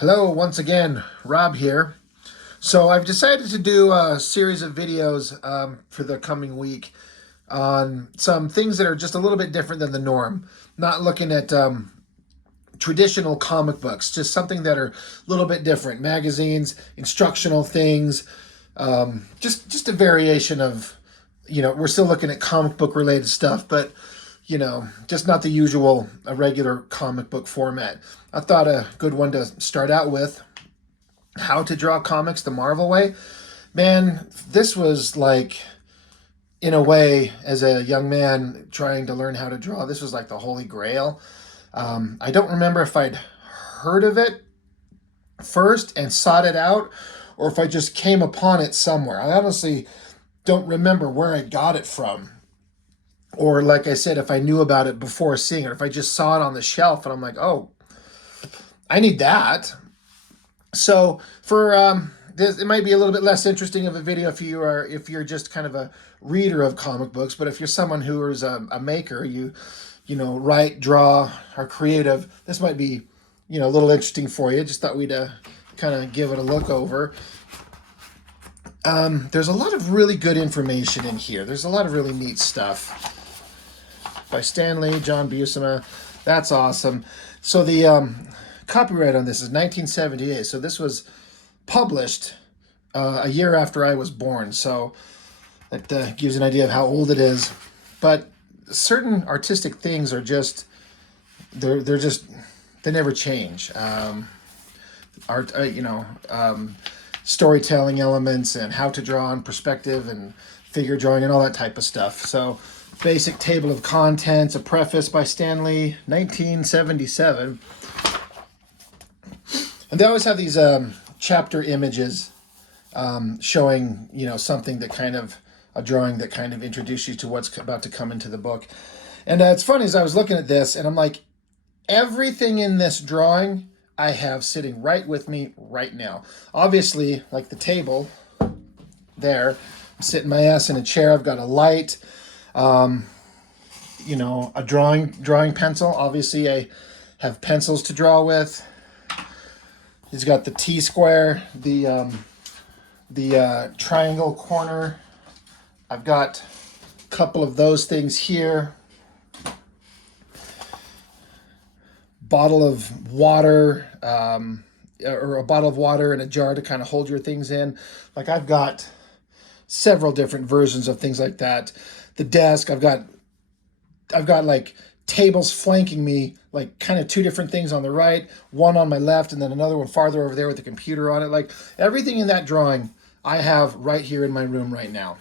Hello, once again, Rob here. So I've decided to do a series of videos for the coming week on some things that are just a little bit different than the norm. Not looking at traditional comic books, just something that are a little bit different. Magazines, instructional things, just a variation of, we're still looking at comic book related stuff, but just not the usual, a regular comic book format. I thought a good one to start out with, how to draw comics the Marvel way. Man, this was like, in a way, as a young man trying to learn how to draw, this was like the holy grail. I don't remember if I'd heard of it first and sought it out, or if I just came upon it somewhere. I honestly don't remember where I got it from. Or like I said, if I knew about it before seeing it, or if I just saw it on the shelf and I'm like, oh, I need that. So for this, it might be a little bit less interesting of a video if you're just kind of a reader of comic books. But if you're someone who is a maker, you write, draw, are creative, this might be a little interesting for you. Just thought we'd kind of give it a look over. There's a lot of really good information in here. There's a lot of really neat stuff by Stanley, John Buscema. That's awesome. So the copyright on this is 1978. So this was published a year after I was born. So that gives an idea of how old it is. But certain artistic things are just, they never change. Art, storytelling elements and how to draw and perspective and figure drawing and all that type of stuff. So basic table of contents, a preface by Stanley, 1977. And they always have these chapter images showing, something that kind of, a drawing that kind of introduces you to what's about to come into the book. And it's funny, as I was looking at this, and I'm like, everything in this drawing I have sitting right with me right now. Obviously, like the table there, I'm sitting my ass in a chair. I've got a light, a drawing pencil. Obviously, I have pencils to draw with. He's got the T-square, the triangle corner. I've got a couple of those things here. Bottle of water, or a bottle of water and a jar to kind of hold your things in. Like I've got several different versions of things like that. The desk, I've got like tables flanking me, like kind of two different things on the right, one on my left, and then another one farther over there with the computer on it. Like everything in that drawing I have right here in my room right now.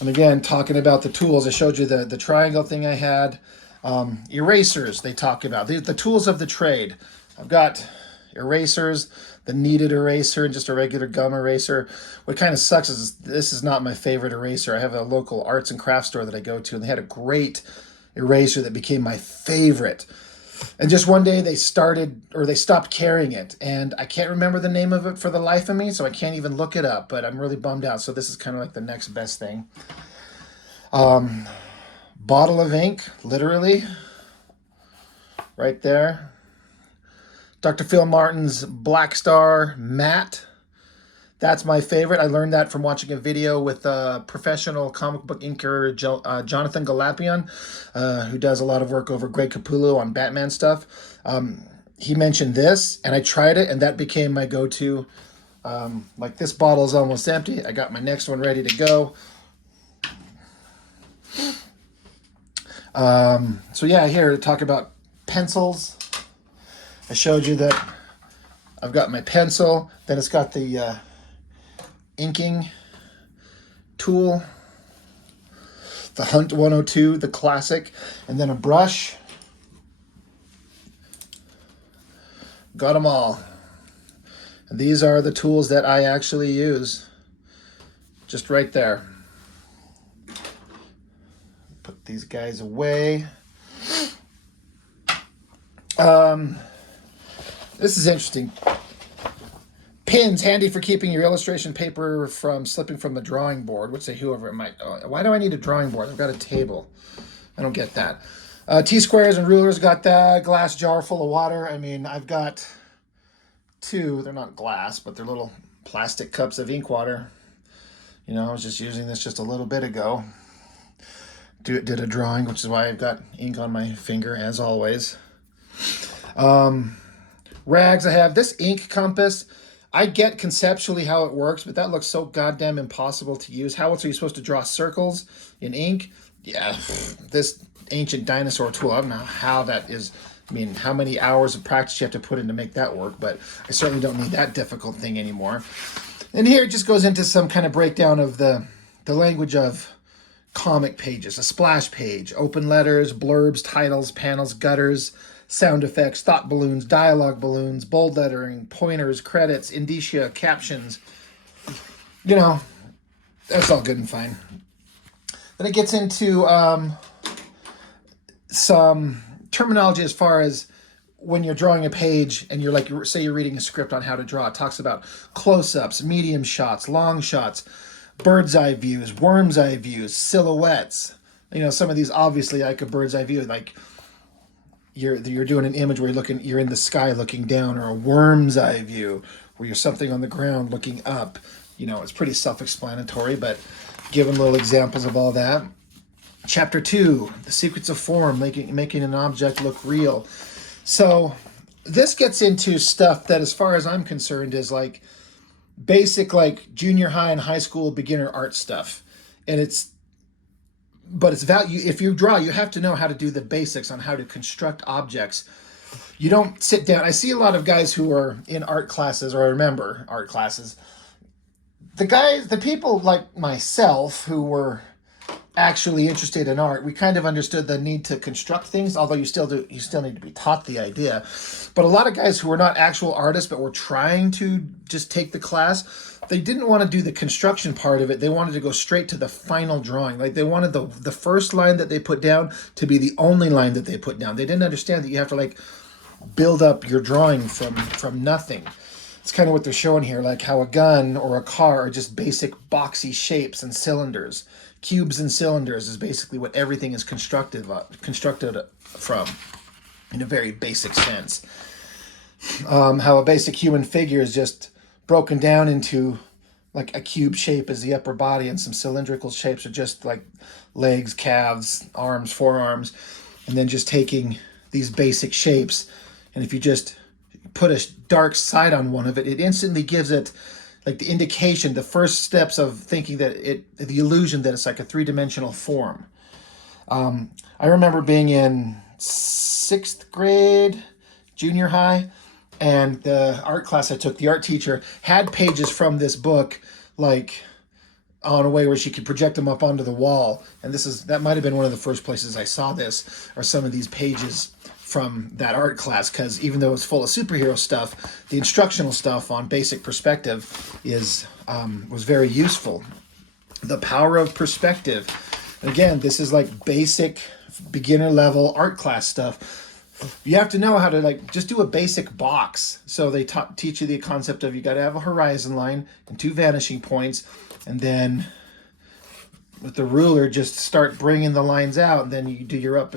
And again, talking about the tools, I showed you the triangle thing I had. Erasers, they talk about the tools of the trade. I've got erasers, the kneaded eraser, and just a regular gum eraser. What kind of sucks is this is not my favorite eraser. I have a local arts and crafts store that I go to, and they had a great eraser that became my favorite. And just one day they stopped carrying it, and I can't remember the name of it for the life of me, so I can't even look it up, but I'm really bummed out. So this is kind of like the next best thing. Bottle of ink, literally, right there. Dr. Phil Martin's Black Star matte. That's my favorite. I learned that from watching a video with professional comic book inker Jonathan Galapian, who does a lot of work over Greg Capullo on Batman stuff. He mentioned this, and I tried it, and that became my go-to. Like this bottle is almost empty. I got my next one ready to go. So yeah, here to talk about pencils. I showed you that I've got my pencil, then it's got the inking tool, the Hunt 102, the classic, and then a brush. Got them all. And these are the tools that I actually use. Just right there. Put these guys away. This is interesting. Pins, handy for keeping your illustration paper from slipping from the drawing board. Would say whoever it might. Why do I need a drawing board? I've got a table. I don't get that. T-squares and rulers. Got that glass jar full of water. I mean, I've got two. They're not glass, but they're little plastic cups of ink water. You know, I was just using this just a little bit ago. Did a drawing, which is why I've got ink on my finger, as always. Rags, I have this ink compass. I get conceptually how it works, but that looks so goddamn impossible to use. How else are you supposed to draw circles in ink? Yeah, this ancient dinosaur tool, I don't know how that is. I mean, how many hours of practice you have to put in to make that work, but I certainly don't need that difficult thing anymore. And here it just goes into some kind of breakdown of the language of comic pages. A splash page, open letters, blurbs, titles, panels, gutters, sound effects, thought balloons, dialogue balloons, bold lettering, pointers, credits, indicia, captions. You know, that's all good and fine. Then it gets into some terminology as far as when you're drawing a page and you're like, say you're reading a script on how to draw. It talks about close-ups, medium shots, long shots, bird's eye views, worm's eye views, silhouettes. You know, some of these obviously like a bird's eye view, like you're doing an image where you're in the sky looking down, or a worm's eye view where you're something on the ground looking up. You know, it's pretty self-explanatory, but giving little examples of all that. Chapter 2, the secrets of form, making an object look real. So this gets into stuff that, as far as I'm concerned, is like basic, like junior high and high school beginner art stuff. And it's value. If you draw, you have to know how to do the basics on how to construct objects. You don't sit down. I see a lot of guys who are in art classes, or I remember art classes. The people like myself who were actually interested in art, we kind of understood the need to construct things, although you still need to be taught the idea. But a lot of guys who were not actual artists but were trying to just take the class, they didn't want to do the construction part of it. They wanted to go straight to the final drawing. Like they wanted the first line that they put down to be the only line that they put down. They didn't understand that you have to like build up your drawing from nothing. It's kind of what they're showing here, like how a gun or a car are just basic boxy shapes and cylinders. Cubes and cylinders is basically what everything is constructed from, in a very basic sense. How a basic human figure is just broken down into like a cube shape as the upper body, and some cylindrical shapes are just like legs, calves, arms, forearms, and then just taking these basic shapes, and if you just put a dark side on one of it, it instantly gives it like the indication, the first steps of thinking that the illusion that it's like a three-dimensional form. I remember being in 6th grade, junior high, and the art class I took, the art teacher had pages from this book, like on a way where she could project them up onto the wall. And that might have been one of the first places I saw this, or some of these pages from that art class, because even though it's full of superhero stuff, the instructional stuff on basic perspective was very useful. The power of perspective. And again, this is like basic beginner level art class stuff. You have to know how to like just do a basic box. So they teach you the concept of you got to have a horizon line and 2 vanishing points, and then with the ruler just start bringing the lines out, and then you do your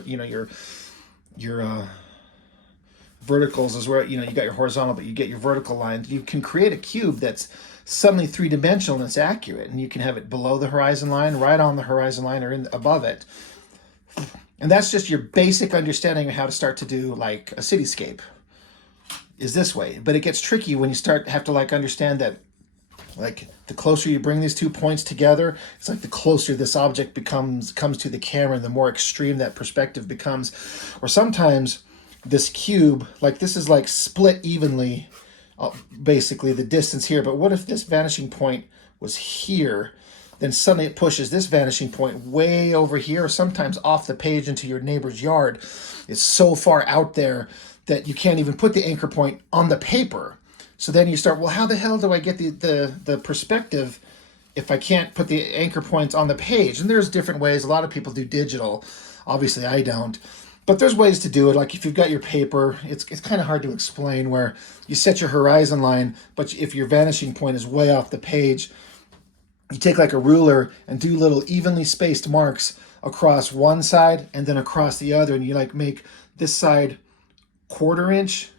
verticals is where, you got your horizontal, but you get your vertical lines. You can create a cube that's suddenly 3-dimensional and it's accurate, and you can have it below the horizon line, right on the horizon line, or above it. And that's just your basic understanding of how to start to do like a cityscape is this way. But it gets tricky when you have to like understand that like the closer you bring these 2 points together, it's like the closer this object comes to the camera, and the more extreme that perspective becomes. Or sometimes this cube, like this is like split evenly, basically the distance here. But what if this vanishing point was here? Then suddenly it pushes this vanishing point way over here, or sometimes off the page into your neighbor's yard. It's so far out there that you can't even put the anchor point on the paper. So then you start, well, how the hell do I get the perspective if I can't put the anchor points on the page? And there's different ways. A lot of people do digital. Obviously, I don't. But there's ways to do it. Like if you've got your paper, it's kind of hard to explain, where you set your horizon line, but if your vanishing point is way off the page, you take like a ruler and do little evenly spaced marks across one side and then across the other, and you like make this side quarter-inch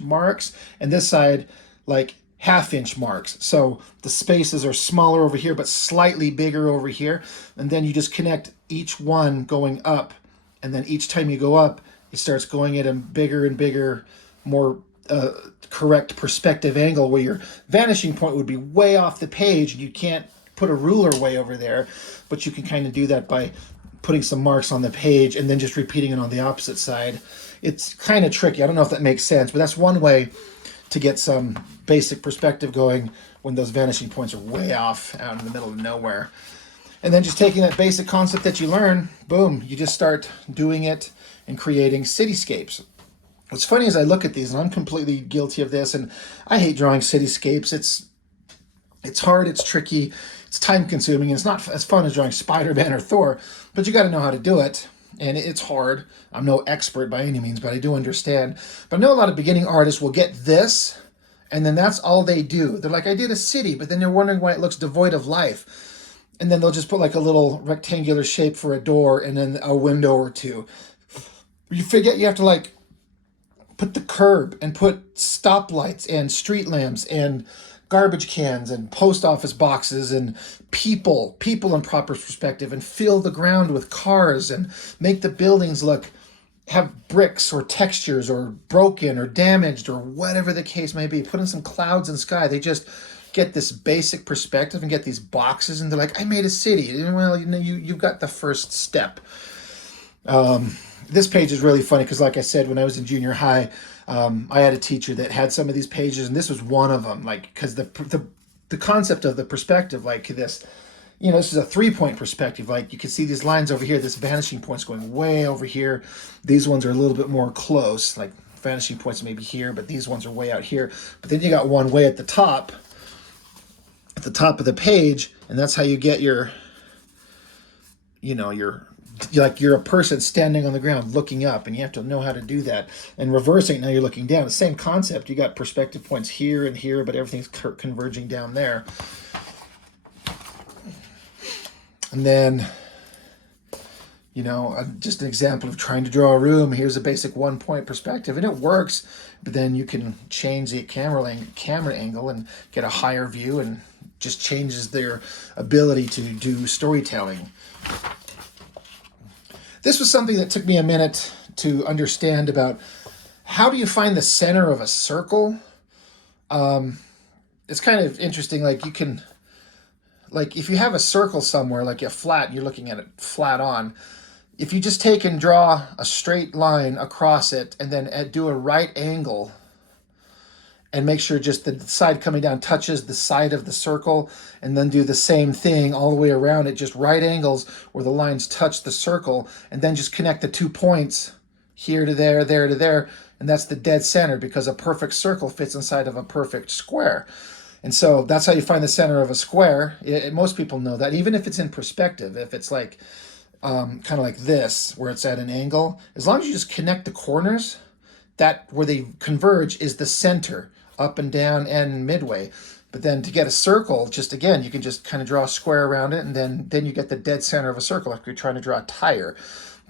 marks, and this side like half-inch marks. So the spaces are smaller over here, but slightly bigger over here. And then you just connect each one going up. And then each time you go up, it starts going at a bigger and bigger, more correct perspective angle, where your vanishing point would be way off the page. You can't put a ruler way over there, but you can kind of do that by putting some marks on the page and then just repeating it on the opposite side. It's kind of tricky. I don't know if that makes sense, but that's one way to get some basic perspective going when those vanishing points are way off out in the middle of nowhere. And then just taking that basic concept that you learn, boom, you just start doing it and creating cityscapes. What's funny is I look at these, and I'm completely guilty of this, and I hate drawing cityscapes. It's hard, it's tricky, it's time consuming, and it's not as fun as drawing Spider-Man or Thor, but you got to know how to do it. And it's hard. I'm no expert by any means, but I do understand. But I know a lot of beginning artists will get this, and then that's all they do. They're like, I did a city, but then they're wondering why it looks devoid of life. And then they'll just put like a little rectangular shape for a door and then a window or two. You forget you have to like put the curb and put stoplights and street lamps and garbage cans and post office boxes and people in proper perspective, and fill the ground with cars and make the buildings have bricks or textures or broken or damaged or whatever the case may be. Put in some clouds and sky. They just get this basic perspective and get these boxes, and they're like, I made a city. Well, you've got the first step. This page is really funny because, like I said, when I was in junior high, I had a teacher that had some of these pages, and this was one of them. Like, because the concept of the perspective, like this, this is a 3-point perspective. Like, you can see these lines over here. This vanishing point's going way over here. These ones are a little bit more close. Like, vanishing points maybe here, but these ones are way out here. But then you got one way at the top of the page, and that's how you get you're a person standing on the ground looking up, and you have to know how to do that. And reversing, now you're looking down. The same concept. You got perspective points here and here, but everything's converging down there. And then, just an example of trying to draw a room. Here's a basic 1-point perspective, and it works, but then you can change the camera angle and get a higher view, and just changes their ability to do storytelling. This was something that took me a minute to understand about how do you find the center of a circle. It's kind of interesting. Like, you can, like, if you have a circle somewhere, like a flat, and you're looking at it flat on, if you just take and draw a straight line across it and then do a right angle and make sure just the side coming down touches the side of the circle, and then do the same thing all the way around it, just right angles where the lines touch the circle, and then just connect the 2 points here to there, there to there, and that's the dead center, because a perfect circle fits inside of a perfect square. And so that's how you find the center of a square. Most people know that, even if it's in perspective. If it's like kind of like this, where it's at an angle, as long as you just connect the corners, that where they converge is the center, up and down and midway. But then to get a circle, just again, you can just kind of draw a square around it, and then you get the dead center of a circle. Like you're trying to draw a tire,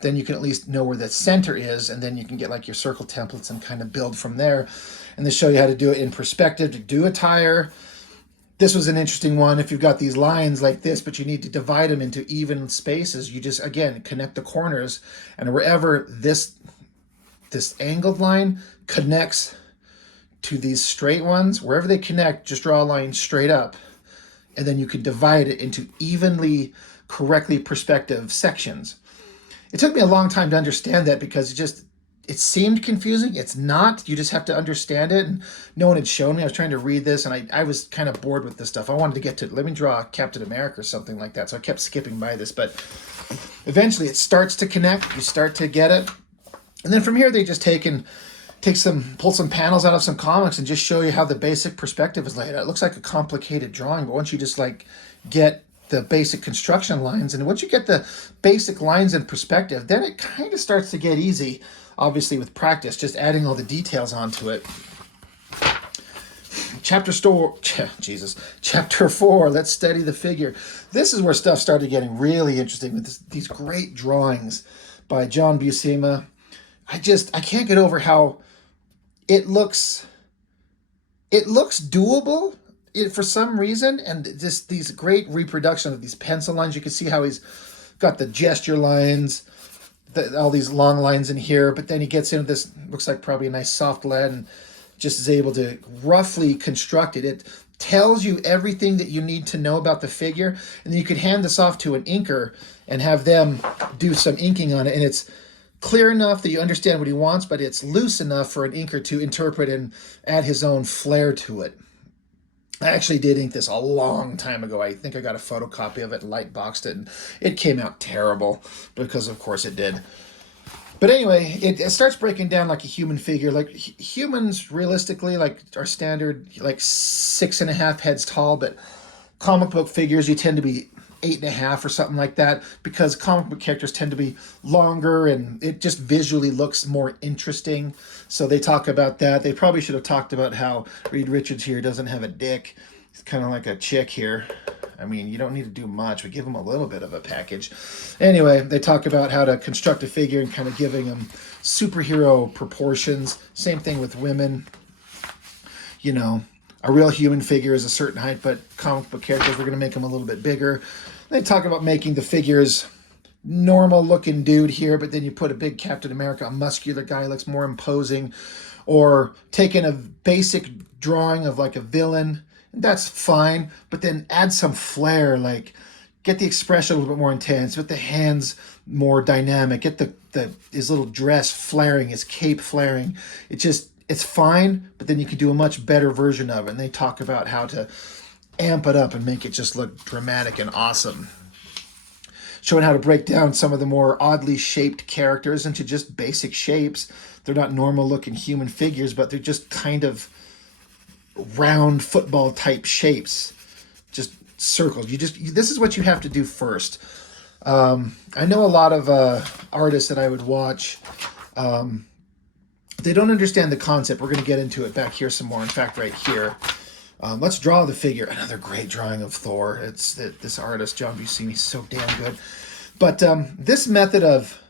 then you can at least know where the center is, and then you can get like your circle templates and kind of build from there. And they show you how to do it in perspective to do a tire. This was an interesting one. If you've got these lines like this, but you need to divide them into even spaces, you just, again, connect the corners, and wherever this angled line connects to these straight ones, wherever they connect, just draw a line straight up, and then you can divide it into evenly, correctly perspective sections. It took me a long time to understand that, because it seemed confusing. It's not. You just have to understand it, and no one had shown me. I was trying to read this, and I was kind of bored with this stuff. I wanted to get to, let me draw Captain America or something like that, so I kept skipping by this, but eventually it starts to connect. You start to get it, and then from here they just pull some panels out of some comics and just show you how the basic perspective is laid out. It looks like a complicated drawing, but once you just like get the basic construction lines, and once you get the basic lines in perspective, then it kind of starts to get easy, obviously with practice, just adding all the details onto it. Chapter 4, let's study the figure. This is where stuff started getting really interesting with these great drawings by John Buscema. I can't get over how it looks doable for some reason, and just these great reproduction of these pencil lines. You can see how he's got the gesture lines, all these long lines in here, but then he gets into this, looks like probably a nice soft lead, and just is able to roughly construct it. It tells you everything that you need to know about the figure, and then you could hand this off to an inker and have them do some inking on it, and it's clear enough that you understand what he wants, but it's loose enough for an inker to interpret and add his own flair to it. I actually did ink this a long time ago. I think I got a photocopy of it and light boxed it, and it came out terrible because, of course, it did. But anyway, it starts breaking down like a human figure. Like humans, realistically, like are standard, like 6.5 heads tall, but comic book figures, you tend to be 8.5 or something like that, because comic book characters tend to be longer and it just visually looks more interesting. So they talk about that. They probably should have talked about how Reed Richards here doesn't have a dick. He's kind of like a chick here. I mean, you don't need to do much, but give him a little bit of a package. Anyway, they talk about how to construct a figure and kind of giving them superhero proportions. Same thing with women. You know, a real human figure is a certain height, but comic book characters, we're going to make them a little bit bigger. They talk about making the figures normal looking dude here, but then you put a big Captain America, a muscular guy, looks more imposing, or taking a basic drawing of like a villain, and that's fine, but then add some flair, like get the expression a little bit more intense, with the hands more dynamic, get his little dress flaring, his cape flaring. It's fine, but then you can do a much better version of it. And they talk about how to amp it up and make it just look dramatic and awesome. Showing how to break down some of the more oddly shaped characters into just basic shapes. They're not normal looking human figures, but they're just kind of round football type shapes. Just circles. This is what you have to do first. I know a lot of artists that I would watch, they don't understand the concept. We're going to get into it back here some more. In fact, right here. Let's draw the figure. Another great drawing of Thor. It's this artist, John Buscema. He's so damn good. But this method of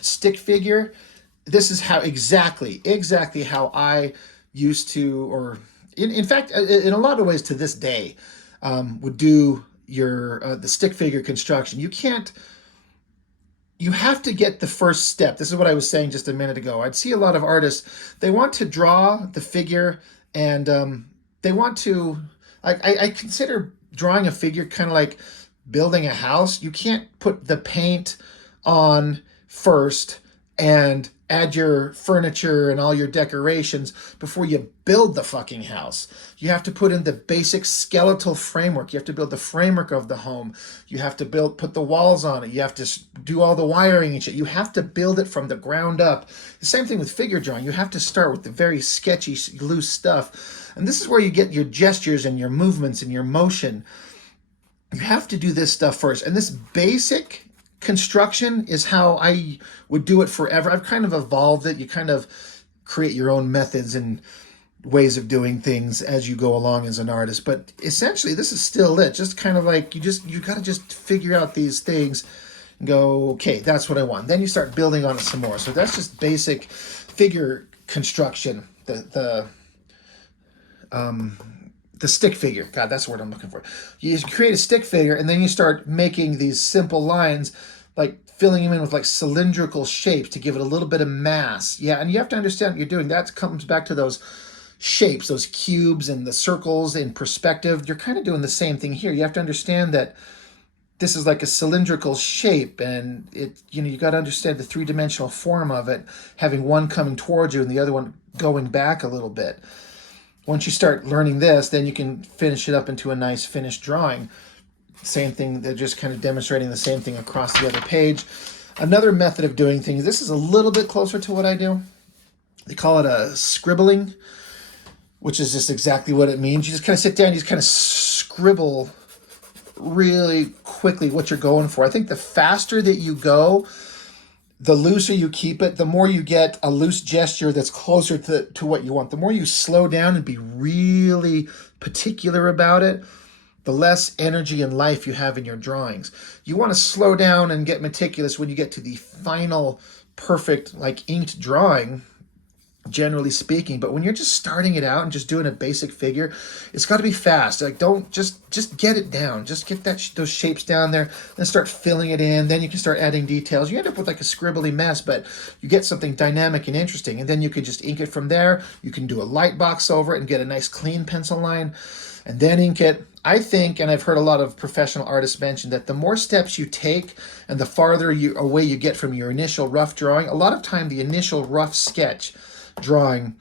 stick figure, this is how exactly how I used to, or in fact, in a lot of ways to this day, would do the stick figure construction. You have to get the first step. This is what I was saying just a minute ago. I'd see a lot of artists, they want to draw the figure and they want to, I consider drawing a figure kind of like building a house. You can't put the paint on first and add your furniture and all your decorations before you build the fucking house. You have to put in the basic skeletal framework. You have to build the framework of the home. You have to put the walls on it. You have to do all the wiring and shit. You have to build it from the ground up. The same thing with figure drawing. You have to start with the very sketchy, loose stuff. And this is where you get your gestures and your movements and your motion. You have to do this stuff first. And this basic construction is how I would do it forever. I've kind of evolved it. You kind of create your own methods and ways of doing things as you go along as an artist. But essentially, this is still it. Just kind of like you got to just figure out these things and go, okay, that's what I want. Then you start building on it some more. So that's just basic figure construction. The stick figure. God, that's the word I'm looking for. You create a stick figure, and then you start making these simple lines, like filling them in with like cylindrical shapes to give it a little bit of mass. Yeah, and you have to understand what you're doing. That comes back to those shapes, those cubes and the circles in perspective. You're kind of doing the same thing here. You have to understand that this is like a cylindrical shape, and you got to understand the three-dimensional form of it, having one coming towards you and the other one going back a little bit. Once you start learning this, then you can finish it up into a nice finished drawing. Same thing, they're just kind of demonstrating the same thing across the other page. Another method of doing things, this is a little bit closer to what I do. They call it a scribbling, which is just exactly what it means. You just kind of sit down, you just kind of scribble really quickly what you're going for. I think the faster that you go, the looser you keep it, the more you get a loose gesture that's closer to what you want. The more you slow down and be really particular about it, the less energy and life you have in your drawings. You want to slow down and get meticulous when you get to the final perfect, like, inked drawing, generally speaking. But when you're just starting it out and just doing a basic figure, it's got to be fast. Like, don't just get it down. Just get those shapes down there, then start filling it in. Then you can start adding details. You end up with like a scribbly mess, but you get something dynamic and interesting, and then you can just ink it from there. You can do a light box over it and get a nice clean pencil line, and then ink it. I think, and I've heard a lot of professional artists mention, that the more steps you take and the farther away you get from your initial rough drawing, a lot of time the initial rough sketch drawing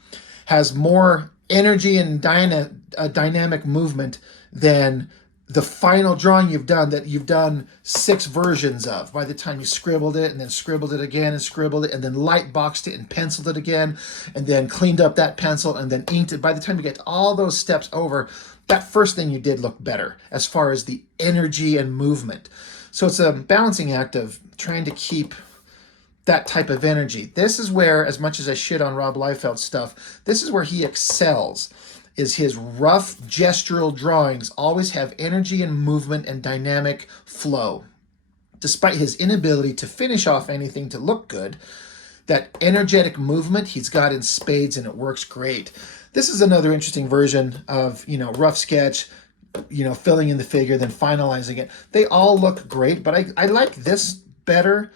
has more energy and dynamic movement than the final drawing you've done, that you've done 6 versions of. By the time you scribbled it and then scribbled it again and scribbled it and then light boxed it and penciled it again and then cleaned up that pencil and then inked it. By the time you get to all those steps over, that first thing you did looked better as far as the energy and movement. So it's a balancing act of trying to keep that type of energy. This is where, as much as I shit on Rob Liefeld's stuff, this is where he excels, is his rough gestural drawings always have energy and movement and dynamic flow. Despite his inability to finish off anything to look good, that energetic movement he's got in spades, and it works great. This is another interesting version of, rough sketch, filling in the figure, then finalizing it. They all look great, but I like this better,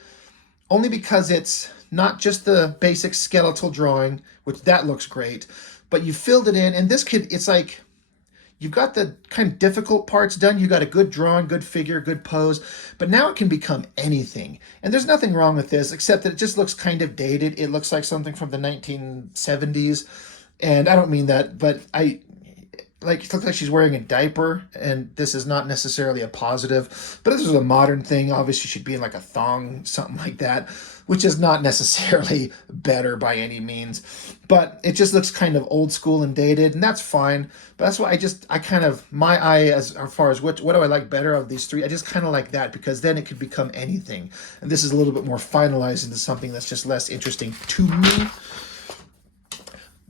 only because it's not just the basic skeletal drawing, which that looks great, but you filled it in, and it's like, you've got the kind of difficult parts done. You got a good drawing, good figure, good pose, but now it can become anything. And there's nothing wrong with this, except that it just looks kind of dated. It looks like something from the 1970s, and I don't mean that, but it looks like she's wearing a diaper, and this is not necessarily a positive, but this is a modern thing. Obviously, she'd be in like a thong, something like that, which is not necessarily better by any means, but it just looks kind of old school and dated, and that's fine. But that's why my eye, as far as what do I like better of these 3, I just kind of like that, because then it could become anything, and this is a little bit more finalized into something that's just less interesting to me.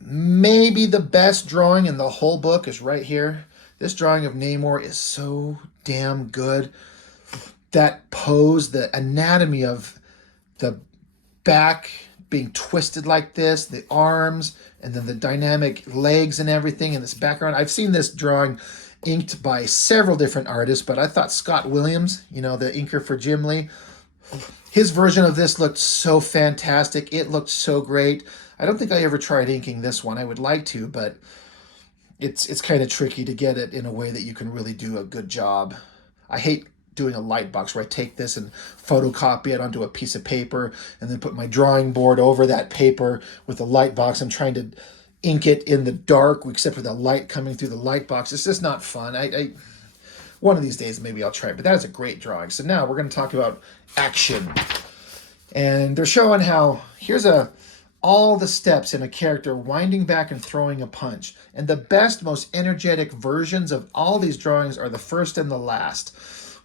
Maybe the best drawing in the whole book is right here. This drawing of Namor is so damn good. That pose, the anatomy of the back being twisted like this, the arms, and then the dynamic legs and everything in this background. I've seen this drawing inked by several different artists, but I thought Scott Williams, the inker for Jim Lee, his version of this looked so fantastic. It looked so great. I don't think I ever tried inking this one. I would like to, but it's kind of tricky to get it in a way that you can really do a good job. I hate doing a light box where I take this and photocopy it onto a piece of paper and then put my drawing board over that paper with a light box. I'm trying to ink it in the dark, except for the light coming through the light box. It's just not fun. I one of these days maybe I'll try it, but that is a great drawing. So now we're going to talk about action. And they're showing how here's all the steps in a character winding back and throwing a punch. And the best, most energetic versions of all these drawings are the first and the last.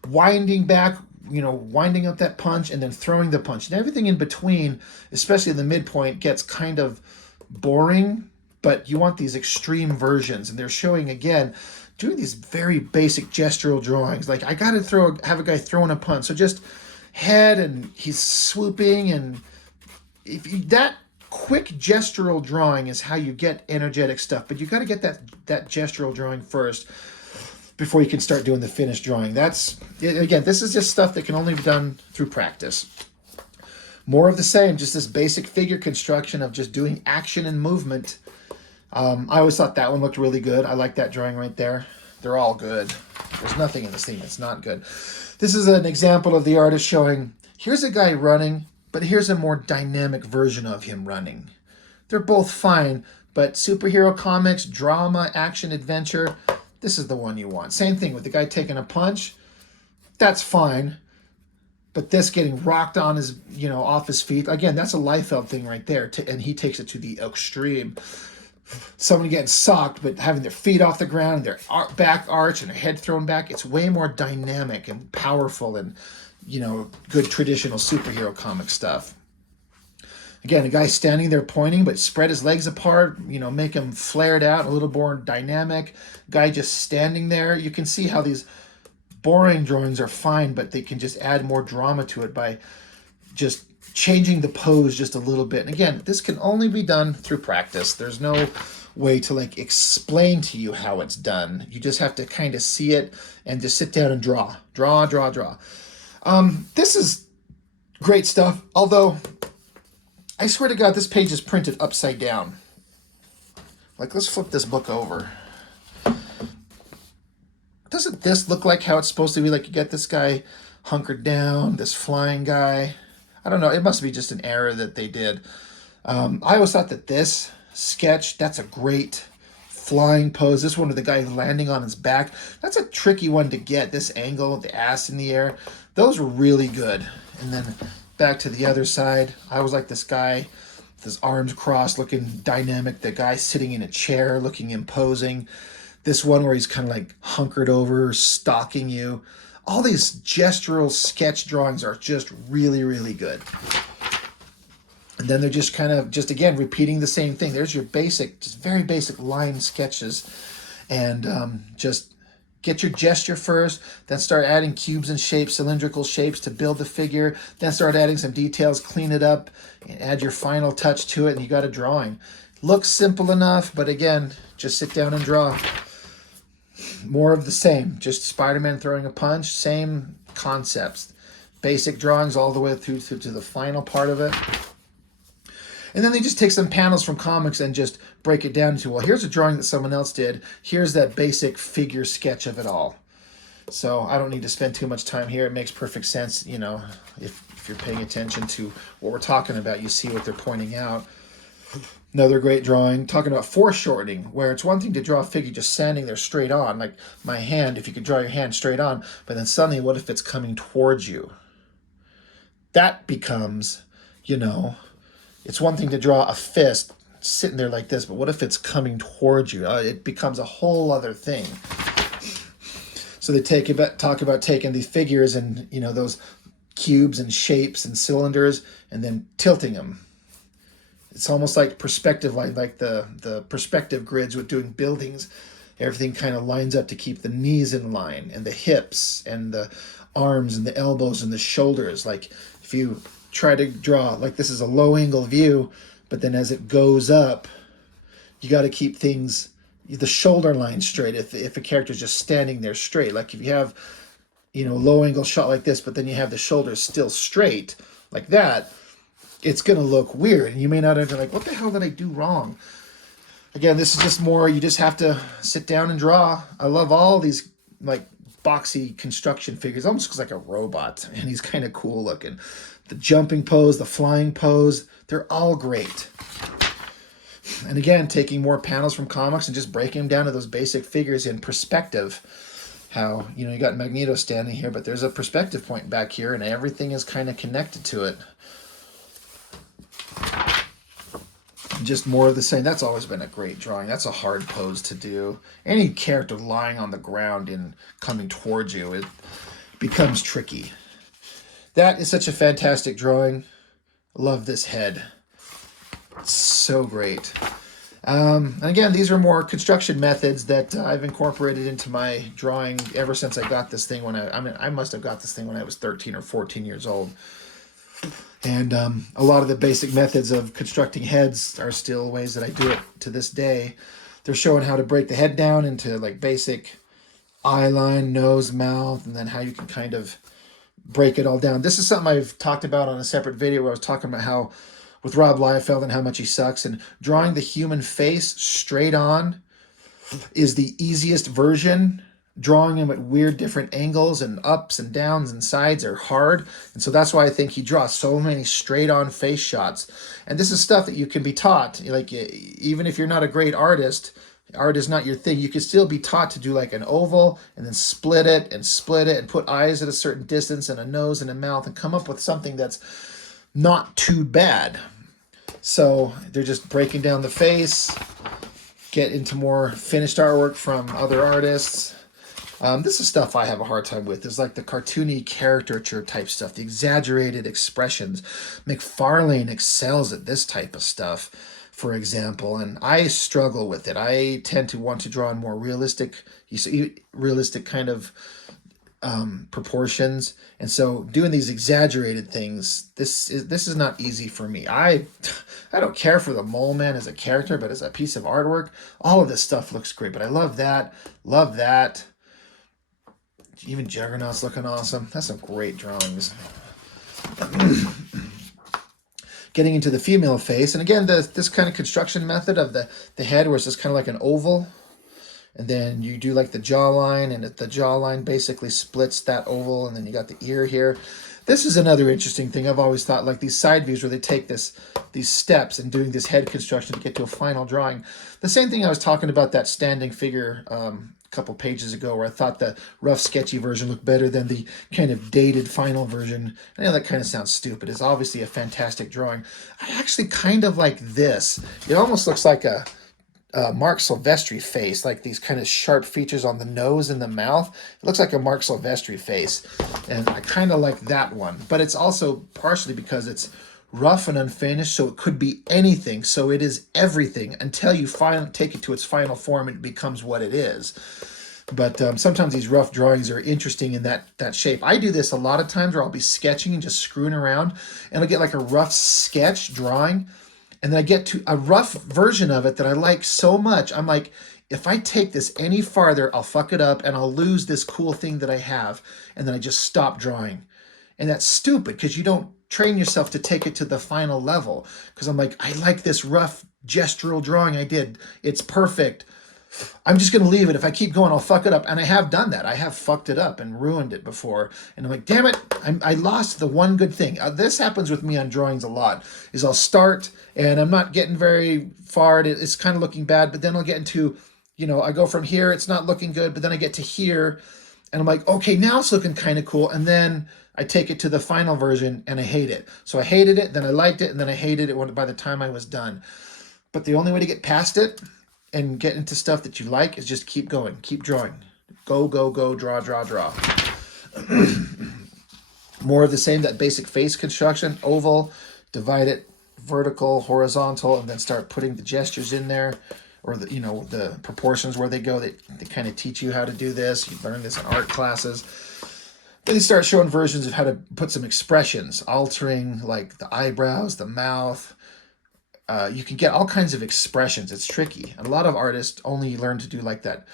Winding back, winding up that punch and then throwing the punch. And everything in between, especially the midpoint, gets kind of boring, but you want these extreme versions. And they're showing, again, doing these very basic gestural drawings. Like, I got to have a guy throwing a punch. So just head, and he's swooping, and that quick gestural drawing is how you get energetic stuff, but you got to get that gestural drawing first before you can start doing the finished drawing. Again, this is just stuff that can only be done through practice. More of the same, just this basic figure construction of just doing action and movement. I always thought that one looked really good. I like that drawing right there. They're all good. There's nothing in this thing that's not good. This is an example of the artist showing, here's a guy running, but here's a more dynamic version of him running. They're both fine, but superhero comics, drama, action, adventure, this is the one you want. Same thing with the guy taking a punch. That's fine. But this getting rocked on his, off his feet, again, that's a Liefeld thing right there. And he takes it to the extreme. Someone getting socked, but having their feet off the ground and their back arch and their head thrown back, it's way more dynamic and powerful and, good traditional superhero comic stuff. Again, a guy standing there pointing, but spread his legs apart, make him flared out, a little more dynamic. Guy just standing there. You can see how these boring drawings are fine, but they can just add more drama to it by just changing the pose just a little bit. And again, this can only be done through practice. There's no way to like explain to you how it's done. You just have to kind of see it and just sit down and draw. This is great stuff, although I swear to God, this page is printed upside down. Like, let's flip this book over. Doesn't this look like how it's supposed to be? Like, you get this guy hunkered down, this flying guy. I don't know. It must be just an error that they did. I always thought that this sketch, that's a great flying pose. This one with the guy landing on his back, that's a tricky one to get. This angle, the ass in the air, those were really good. And then back to the other side, I always like this guy, his arms crossed, looking dynamic. The guy sitting in a chair, looking imposing. This one where he's kind of like hunkered over, stalking you. All these gestural sketch drawings are just really, really good. And then they're just kind of, again, repeating the same thing. There's your basic, just very basic line sketches. And just get your gesture first, then start adding cubes and shapes, cylindrical shapes to build the figure, then start adding some details, clean it up, and add your final touch to it, and you got a drawing. Looks simple enough, but again, just sit down and draw. More of the same, just Spider-Man throwing a punch, same concepts. Basic drawings all the way through to the final part of it. And then they just take some panels from comics and just break it down into, well, here's a drawing that someone else did. Here's that basic figure sketch of it all. So I don't need to spend too much time here. It makes perfect sense, if you're paying attention to what we're talking about, you see what they're pointing out. Another great drawing, talking about foreshortening, where it's one thing to draw a figure just standing there straight on, like my hand, if you could draw your hand straight on, but then suddenly what if it's coming towards you? That becomes, it's one thing to draw a fist sitting there like this, but what if it's coming towards you? It becomes a whole other thing. So they talk about taking these figures and, those cubes and shapes and cylinders and then tilting them. It's almost like perspective, like the perspective grids with doing buildings. Everything kind of lines up to keep the knees in line and the hips and the arms and the elbows and the shoulders. Like if you try to draw, like this is a low angle view, but then as it goes up, you got to keep things, the shoulder line straight. If a character's just standing there straight, like if you have, low angle shot like this, but then you have the shoulders still straight like that, it's going to look weird. And you may not have been like, what the hell did I do wrong? Again, this is just more, you just have to sit down and draw. I love all these like boxy construction figures. Almost looks like a robot, and he's kind of cool looking. The jumping pose, the flying pose, they're all great. And again, taking more panels from comics and just breaking them down to those basic figures in perspective. How, you got Magneto standing here, but there's a perspective point back here, and everything is kind of connected to it. Just more of the same. That's always been a great drawing. That's a hard pose to do. Any character lying on the ground and coming towards you, it becomes tricky. That is such a fantastic drawing. Love this head. It's so great. And again, these are more construction methods that I've incorporated into my drawing ever since I got this thing I must have got this thing when I was 13 or 14 years old. And a lot of the basic methods of constructing heads are still ways that I do it to this day. They're showing how to break the head down into like basic eye line, nose, mouth, and then how you can kind of break it all down. This is something I've talked about on a separate video where I was talking about how with Rob Liefeld and how much he sucks, and drawing the human face straight on is the easiest version. Drawing him at weird different angles and ups and downs and sides are hard. And so that's why I think he draws so many straight on face shots. And this is stuff that you can be taught. Like, even if you're not a great artist, art is not your thing, you can still be taught to do like an oval and then split it and put eyes at a certain distance and a nose and a mouth and come up with something that's not too bad. So they're just breaking down the face, get into more finished artwork from other artists. This is stuff I have a hard time with. There's like the cartoony caricature type stuff, the exaggerated expressions. McFarlane excels at this type of stuff, for example, and I struggle with it. I tend to want to draw in more realistic, realistic kind of proportions, and so doing these exaggerated things, this is not easy for me. I don't care for the Mole Man as a character, but as a piece of artwork, all of this stuff looks great. But I love that, love that. Even Juggernaut's looking awesome. That's some great drawings. Getting into the female face, and again, this kind of construction method of the head, where it's just kind of like an oval, and then you do like the jawline, and the jawline basically splits that oval, and then you got the ear here. This is another interesting thing. I've always thought, like these side views where they take these steps and doing this head construction to get to a final drawing. The same thing I was talking about that standing figure a couple pages ago, where I thought the rough sketchy version looked better than the kind of dated final version. I know that kind of sounds stupid. It's obviously a fantastic drawing. I actually kind of like this. It almost looks like a Mark Silvestri face, like these kind of sharp features on the nose and the mouth. It looks like a Mark Silvestri face, and I kind of like that one. But it's also partially because it's rough and unfinished, so it could be anything. So it is everything until you finally take it to its final form and it becomes what it is. But sometimes these rough drawings are interesting in that shape. I do this a lot of times where I'll be sketching and just screwing around, and I'll get like a rough sketch drawing, and then I get to a rough version of it that I like so much. I'm like, if I take this any farther, I'll fuck it up and I'll lose this cool thing that I have. And then I just stop drawing. And that's stupid because you don't train yourself to take it to the final level. Because I'm like, I like this rough gestural drawing I did. It's perfect. I'm just going to leave it. If I keep going, I'll fuck it up. And I have done that. I have fucked it up and ruined it before. And I'm like, damn it, I lost the one good thing. This happens with me on drawings a lot, is I'll start and I'm not getting very far. It's kind of looking bad, but then I'll get into, I go from here, it's not looking good, but then I get to here and I'm like, okay, now it's looking kind of cool. And then I take it to the final version and I hate it. So I hated it, then I liked it, and then I hated it by the time I was done. But the only way to get past it and get into stuff that you like is just keep going, keep drawing. Go, go, go, draw, draw, draw. More of the same, that basic face construction, oval, divide it, vertical, horizontal, and then start putting the gestures in there, or the proportions where they go. They kind of teach you how to do this. You learn this in art classes. Then they start showing versions of how to put some expressions, altering like the eyebrows, the mouth. You can get all kinds of expressions. It's tricky. And a lot of artists only learn to do like that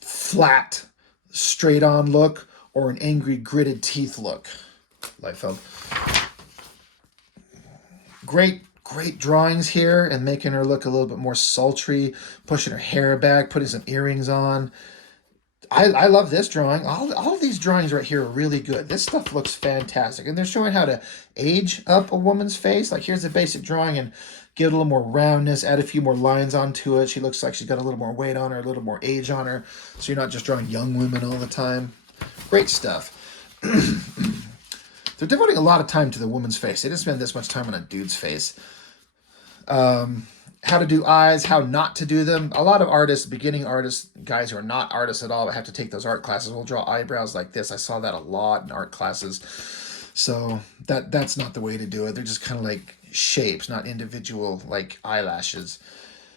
flat, straight on look, or an angry, gritted teeth look. Liefeld. Great drawings here, and making her look a little bit more sultry, pushing her hair back, putting some earrings on. I love this drawing. All of these drawings right here are really good. This stuff looks fantastic. And they're showing how to age up a woman's face. Like, here's a basic drawing, and give it a little more roundness, add a few more lines onto it. She looks like she's got a little more weight on her, a little more age on her. So you're not just drawing young women all the time. Great stuff. They're devoting a lot of time to the woman's face. They didn't spend this much time on a dude's face. How to do eyes, how not to do them. A lot of artists, beginning artists, guys who are not artists at all, but have to take those art classes, will draw eyebrows like this. I saw that a lot in art classes. So that's not the way to do it. They're just kind of like shapes, not individual like eyelashes.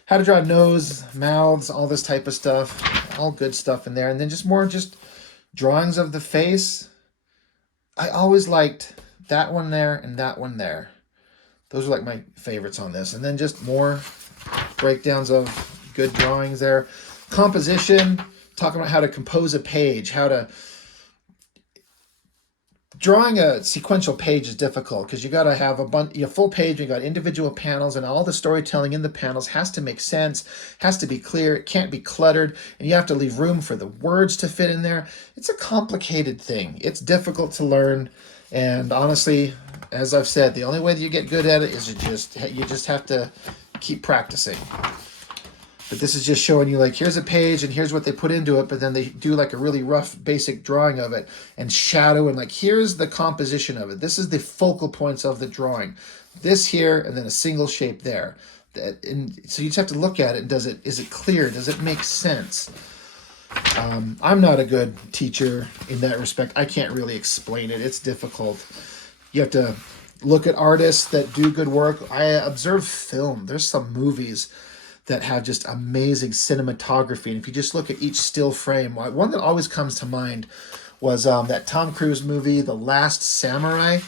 How to draw nose, mouths, all this type of stuff. All good stuff in there. And then just drawings of the face. I always liked that one there and that one there. Those are like my favorites on this. And then just more breakdowns of good drawings there. Composition, talking about how to compose a page, drawing a sequential page is difficult because you got to have a full page. You got individual panels, and all the storytelling in the panels has to make sense, has to be clear. It can't be cluttered, and you have to leave room for the words to fit in there. It's a complicated thing. It's difficult to learn, and honestly, as I've said, the only way that you get good at it is you just have to keep practicing. But this is just showing you, like, here's a page and here's what they put into it, but then they do like a really rough basic drawing of it and shadow, and like, here's the composition of it. This is the focal points of the drawing. This here, and then a single shape there. And so you just have to look at it. Is it clear? Does it make sense? I'm not a good teacher in that respect. I can't really explain it. It's difficult. You have to look at artists that do good work. I observe film. There's some movies that have just amazing cinematography. And if you just look at each still frame, one that always comes to mind was that Tom Cruise movie, The Last Samurai.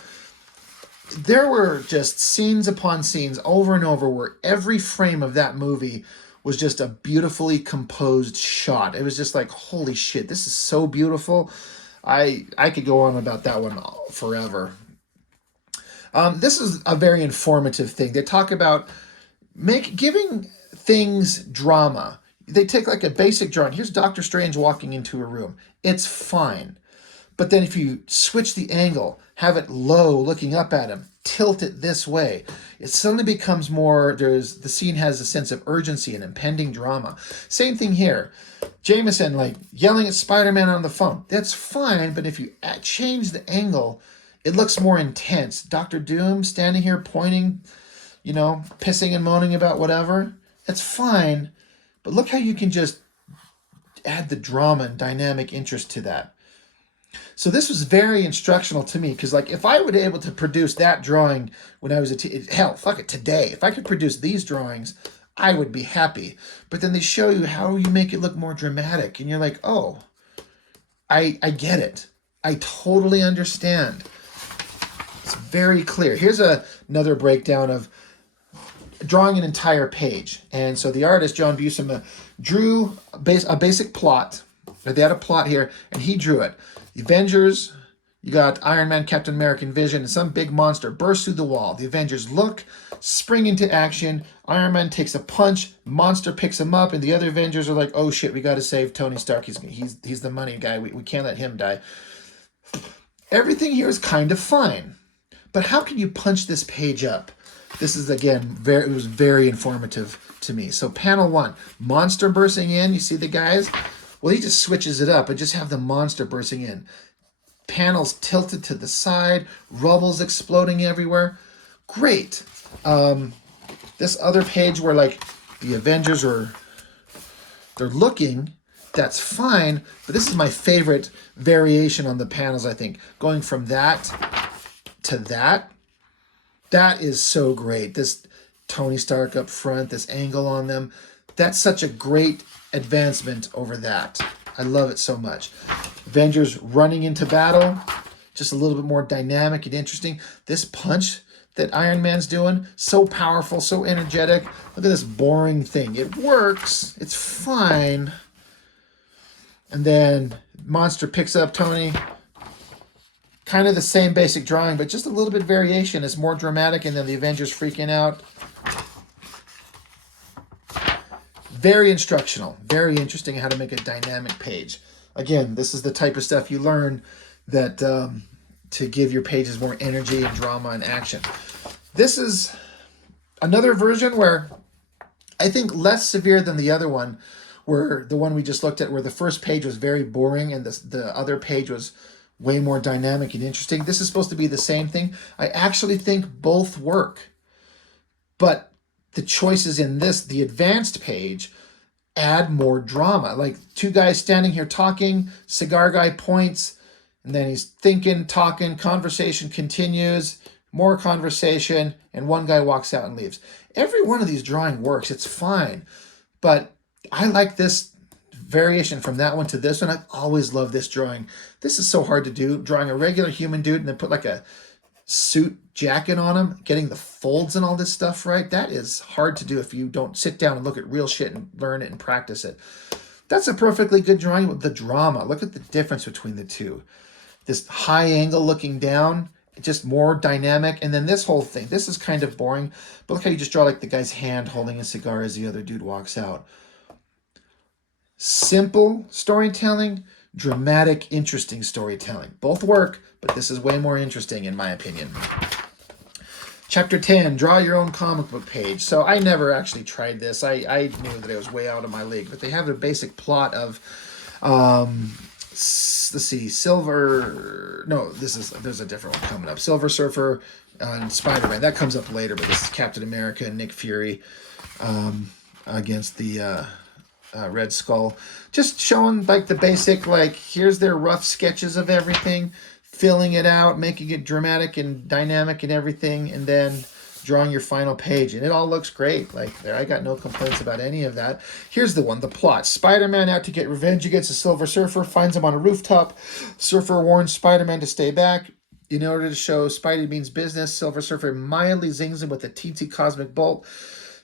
There were just scenes upon scenes over and over where every frame of that movie was just a beautifully composed shot. It was just like, holy shit, this is so beautiful. I could go on about that one forever. This is a very informative thing. They talk about giving things drama. They take like a basic drawing. Here's Doctor Strange walking into a room. It's fine. But then if you switch the angle, have it low looking up at him, tilt it this way, it suddenly becomes more, the scene has a sense of urgency and impending drama. Same thing here. Jameson like yelling at Spider-Man on the phone. That's fine, but if you change the angle, it looks more intense. Dr. Doom standing here pointing, pissing and moaning about whatever. It's fine, but look how you can just add the drama and dynamic interest to that. So this was very instructional to me because, like, if I would be able to produce that drawing when I was hell, fuck it, today, if I could produce these drawings, I would be happy. But then they show you how you make it look more dramatic, and you're like, oh, I get it. I totally understand. It's very clear. Here's another breakdown of drawing an entire page. And so the artist, John Buscema, drew a basic plot. They had a plot here, and he drew it. The Avengers, you got Iron Man, Captain America, Vision, and some big monster bursts through the wall. The Avengers look, spring into action. Iron Man takes a punch, monster picks him up, and the other Avengers are like, oh shit, we got to save Tony Stark. He's the money guy. We can't let him die. Everything here is kind of fine. But how can you punch this page up? This is, again, it was very informative to me. So panel 1, monster bursting in. You see the guys? Well, he just switches it up and just have the monster bursting in. Panels tilted to the side, rubble's exploding everywhere. Great. This other page where, like, the Avengers they're looking, that's fine. But this is my favorite variation on the panels, I think. Going from that to that. That is so great. This Tony Stark up front, this angle on them. That's such a great advancement over that. I love it so much. Avengers running into battle, just a little bit more dynamic and interesting. This punch that Iron Man's doing, so powerful, so energetic. Look at this boring thing. It works. It's fine. And then monster picks up Tony. Kind of the same basic drawing, but just a little bit variation. It's more dramatic, and then the Avengers freaking out. Very instructional, very interesting how to make a dynamic page. Again, this is the type of stuff you learn that to give your pages more energy and drama and action. This is another version where I think less severe than the other one, where the one we just looked at, where the first page was very boring and the other page was way more dynamic and interesting. This is supposed to be the same thing. I actually think both work. But the choices in the advanced page, add more drama. Like two guys standing here talking, cigar guy points, and then he's thinking, talking, conversation continues, more conversation, and one guy walks out and leaves. Every one of these drawing works. It's fine. But I like this variation from that one to this one. I've always loved this drawing. This is so hard to do, drawing a regular human dude and then put like a suit jacket on him, getting the folds and all this stuff right. That is hard to do if you don't sit down and look at real shit and learn it and practice it. That's a perfectly good drawing with the drama. Look at the difference between the two. This high angle looking down, just more dynamic. And then this whole thing, this is kind of boring, but look how you just draw like the guy's hand holding a cigar as the other dude walks out. Simple storytelling, dramatic, interesting storytelling. Both work, but this is way more interesting in my opinion. Chapter 10, draw your own comic book page. So I never actually tried this. I knew that it was way out of my league, but they have a basic plot of, let's see, there's a different one coming up. Silver Surfer and Spider-Man. That comes up later, but this is Captain America and Nick Fury against the Red Skull. Just showing like the basic, like here's their rough sketches of everything, filling it out, making it dramatic and dynamic and everything, and then drawing your final page. And it all looks great. Like there, I got no complaints about any of that. Here's the one, the plot. Spider-Man out to get revenge against a Silver Surfer, finds him on a rooftop. Surfer warns Spider-Man to stay back. In order to show Spidey means business, Silver Surfer mildly zings him with a teensy cosmic bolt.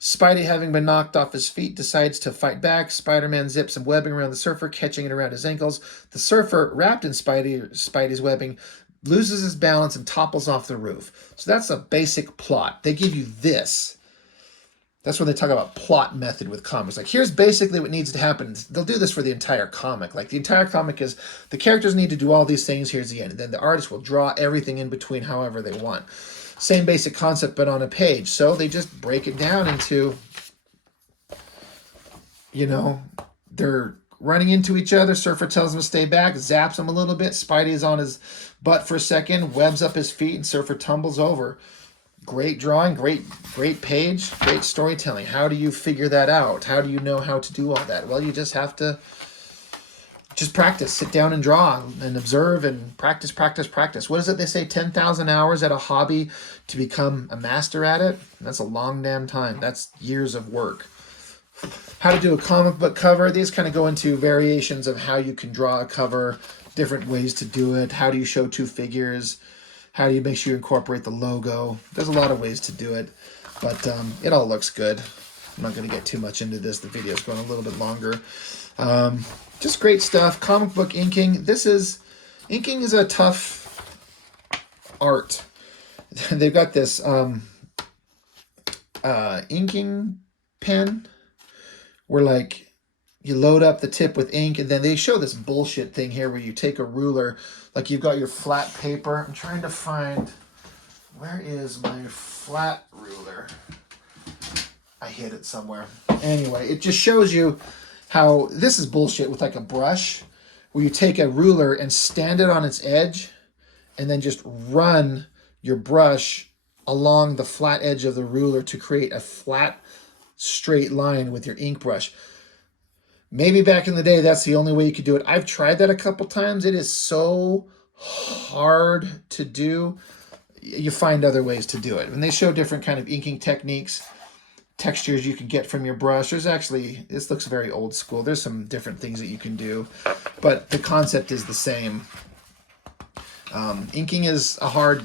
Spidey, having been knocked off his feet, decides to fight back. Spider-Man zips some webbing around the Surfer, catching it around his ankles. The Surfer, wrapped in Spidey's webbing, loses his balance and topples off the roof. So that's a basic plot. They give you this. That's when they talk about plot method with comics. Like, here's basically what needs to happen. They'll do this for the entire comic. Like, the entire comic is the characters need to do all these things. Here's the end. And then the artist will draw everything in between however they want. Same basic concept, but on a page. So they just break it down into, you know, they're running into each other. Surfer tells him to stay back, zaps him a little bit. Spidey is on his butt for a second, webs up his feet, and Surfer tumbles over. Great drawing, great page, great storytelling. How do you figure that out? How do you know how to do all that? Well, you just have to just practice. Sit down and draw and observe and practice. What is it they say? 10,000 hours at a hobby to become a master at it? That's a long damn time. That's years of work. How to do a comic book cover. These kind of go into variations of how you can draw a cover, different ways to do it. How do you show two figures? How do you make sure you incorporate the logo? There's a lot of ways to do it, but it all looks good. I'm not going to get too much into this. The video's going a little bit longer. Just great stuff. Comic book inking. Inking is a tough art. They've got this inking pen where like you load up the tip with ink, and then they show this bullshit thing here where you take a ruler, like you've got your flat paper. I'm trying to find, where is my flat ruler? I hid it somewhere. Anyway, it just shows you how this is bullshit with like a brush, where you take a ruler and stand it on its edge and then just run your brush along the flat edge of the ruler to create a flat, straight line with your ink brush. Maybe back in the day, that's the only way you could do it. I've tried that a couple times. It is so hard to do. You find other ways to do it. And they show different kind of inking techniques, textures you can get from your brush. There's actually, this looks very old school. There's some different things that you can do, but the concept is the same. Inking is a hard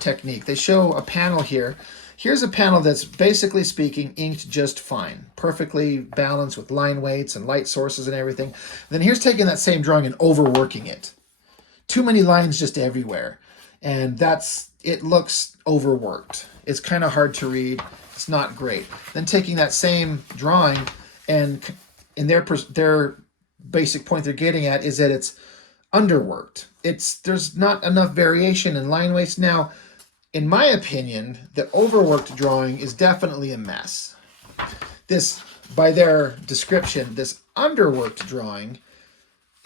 technique. They show a panel here. Here's a panel that's basically speaking inked just fine, perfectly balanced with line weights and light sources and everything. And then here's taking that same drawing and overworking it. Too many lines just everywhere. And it looks overworked. It's kind of hard to read. It's not great. Then taking that same drawing and in their basic point they're getting at is that it's underworked. There's not enough variation in line weights. Now, in my opinion, the overworked drawing is definitely a mess. This, by their description, this underworked drawing,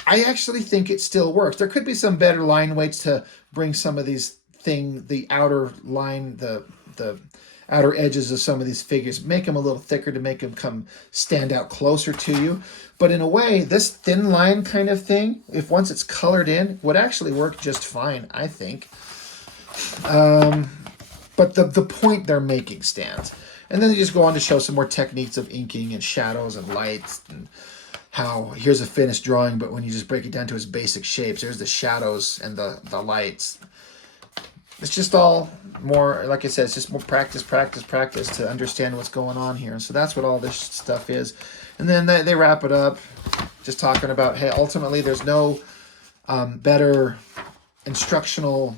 I actually think it still works. There could be some better line weights to bring some of these the outer line, the outer edges of some of these figures, make them a little thicker to make them stand out closer to you. But in a way, this thin line kind of thing, if once it's colored in, would actually work just fine, I think. But the point they're making stands. And then they just go on to show some more techniques of inking and shadows and lights and how here's a finished drawing, but when you just break it down to its basic shapes, there's the shadows and the lights. It's just all more, like I said, it's just more practice to understand what's going on here. And so that's what all this stuff is. And then they wrap it up just talking about, hey, ultimately there's no better instructional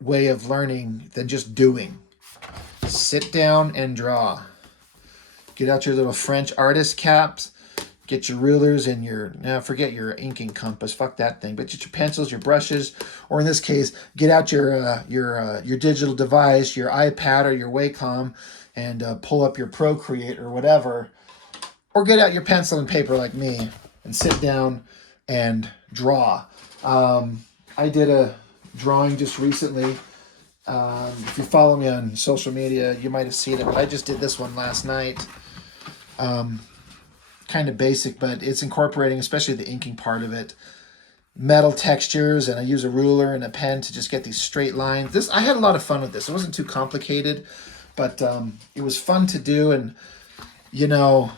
way of learning than just doing. Sit down and draw. Get out your little French artist caps. Get your rulers and forget your inking compass. Fuck that thing. But get your pencils, your brushes, or in this case, get out your digital device, your iPad or your Wacom, and pull up your Procreate or whatever. Or get out your pencil and paper like me and sit down and draw. I did a drawing just recently. If you follow me on social media, you might have seen it, but I just did this one last night. kind of basic, but it's incorporating, especially the inking part of it, metal textures, and I use a ruler and a pen to just get these straight lines. I had a lot of fun with this. It wasn't too complicated, but it was fun to do. And, you know,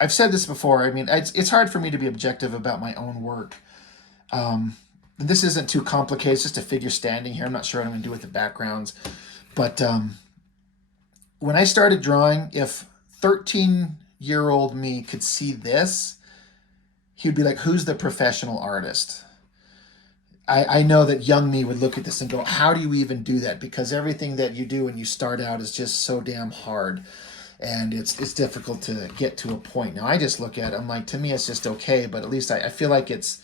I've said this before. I mean, it's hard for me to be objective about my own work. This isn't too complicated. It's just a figure standing here. I'm not sure what I'm going to do with the backgrounds. But when I started drawing, if 13-year-old me could see this, he'd be like, who's the professional artist? I know that young me would look at this and go, how do you even do that? Because everything that you do when you start out is just so damn hard. And it's difficult to get to a point. Now, I just look at it, I'm like, to me, it's just okay. But at least I feel like it's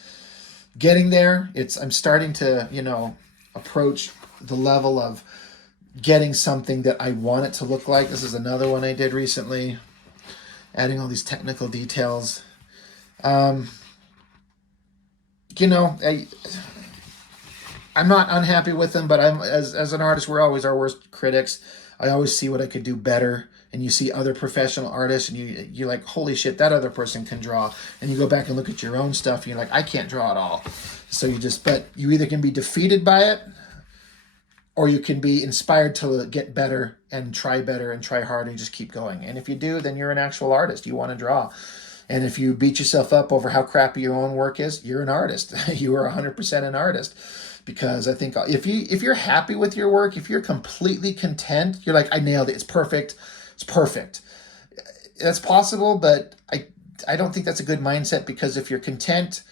getting there. I'm starting to, you know, approach the level of getting something that I want it to look like. This is another one I did recently, adding all these technical details. You know, I'm not unhappy with them, but as an artist, we're always our worst critics. I always see what I could do better. And you see other professional artists, and you're like, holy shit, that other person can draw. And you go back and look at your own stuff, and you're like, I can't draw at all. So but you either can be defeated by it, or you can be inspired to get better and try harder and just keep going. And if you do, then you're an actual artist. You want to draw. And if you beat yourself up over how crappy your own work is, you're an artist. You are 100% an artist. Because I think if you're happy with your work, if you're completely content, you're like, I nailed it. It's perfect. It's perfect. That's possible, but I don't think that's a good mindset, because if you're content,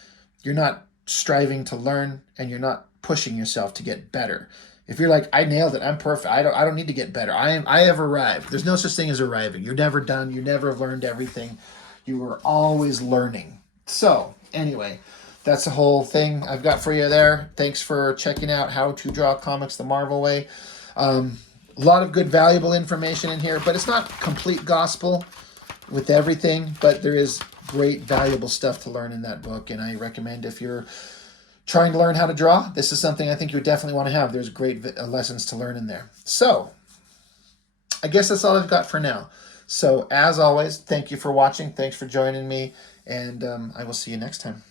you're not striving to learn, and you're not pushing yourself to get better. If you're like, I nailed it, I'm perfect, I don't need to get better. I have arrived. There's no such thing as arriving. You're never done. You never have learned everything. You are always learning. So anyway, that's the whole thing I've got for you there. Thanks for checking out How to Draw Comics the Marvel Way. A lot of good, valuable information in here, but it's not complete gospel with everything, but there is great, valuable stuff to learn in that book, and I recommend, if you're trying to learn how to draw, this is something I think you would definitely want to have. There's great lessons to learn in there. So, I guess that's all I've got for now. So, as always, thank you for watching. Thanks for joining me, and I will see you next time.